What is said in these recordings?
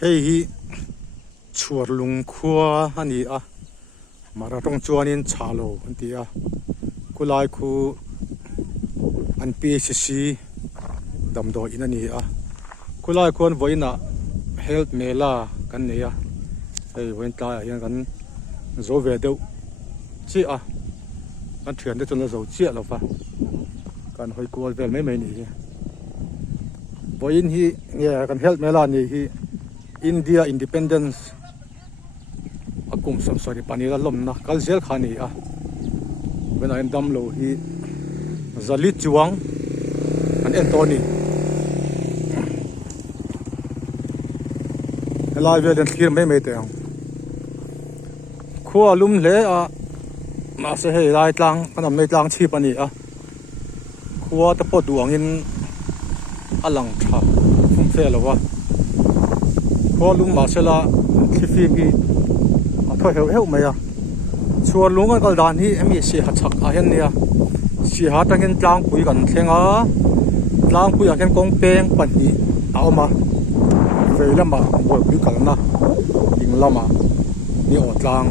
hei hi chuar lung khua ani a maratong chuanin chalo anti a kulai khu an PCC damdo in ani a kulai khon voina help mela kan neya hei voin ta hian kan zo ve deuh chi a kan thian de chun la zo chia lo fa kan hoi kual vel mai mai ni voin hi nge kan help mela ni hi India independence akum som sorry panila lomna kalzel khani a when I am dam lo hi zalit chuang an Anthony elai vel den thir mai mai te ang khua lum le a ma se hei lai tlang kan mai tlang chi pani a khua ta po duang in alang tha phum fe lo wa khua lum ma se la thi fi mi a tho heu heu mai a chuar lung kan kal dan hi emi si ha chak a hian nia si ha tangin tlang pui kan thlenga tlang pui a ken kong peng pan hi a oma ve lama bol pui kal na ding lama ni o tlang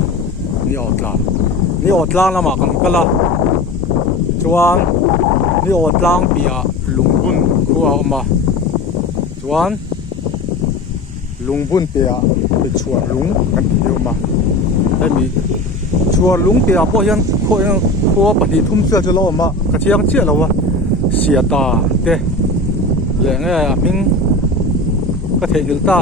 ni o tlang lama kan kala chuan ni o tlang pia lungbun khua oma chuan lungbun pia pe chuar lung kan hi oma emi chuar lung pia po hian khua pani thum chel chelo ma ka chiang che lo wa sia ta te le nge ming ka thei hil ta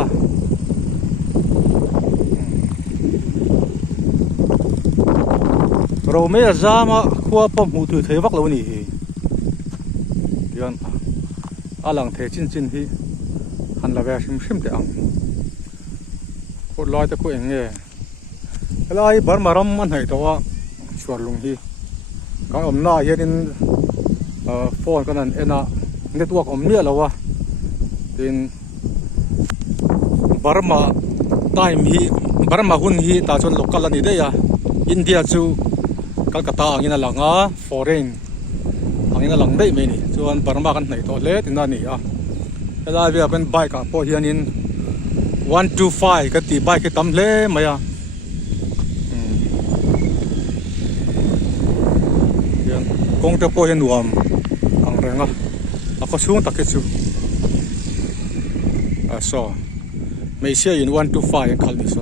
ro me zama khua pom hu tu thei vak lo ni hi yan alang the chin chin hi han la ve hrim hrim te ang ko lai ta ko enge lai bar maram man hai to wa chuar lung hi ka om na hian phone kan an ena network om nia lo wa tin Burma time hi Burma hun hi ta chon local ani de ya India chu Calcutta angina langa foreign angina lang dei me ni chuan Burma kan nei to le tin ani a ela via pen bike a po hian in 125 ka ti bike tam hle maya yan kong te po hian nuam ang renga ako chung takit chu so may siya in 125 ang kal ni so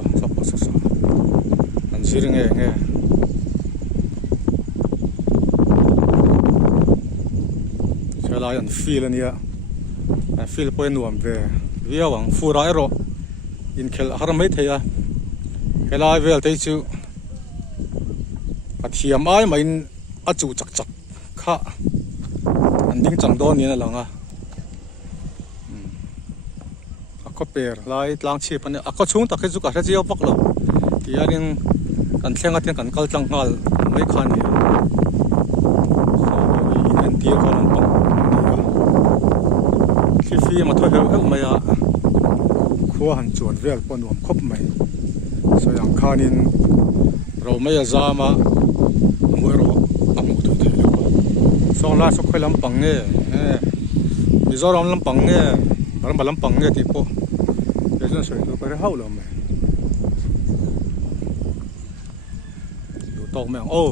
ang siring nge siya la yan feel niya ang feel po yan nuam ve via wang fura ero in kel haramay thaya kela vel tay chu at hiam ay main achu chak chak kha anding changdon ni na langa ako per lai tlang chi pan ako chung ta kheju ka rajio paklo tianin kan thlenga tin kan kal tlang ngal mai khan ni so in tia kan pang khi fi ma tho heu maya khua han chuan vel pon wam khop mai so yang khanin ro mai azama muero amu tu the so la so khoi lam pang nge mizoram lam pang nge bar lam pang nge ti po lejon soi to pare hau lo mai du tok meng oh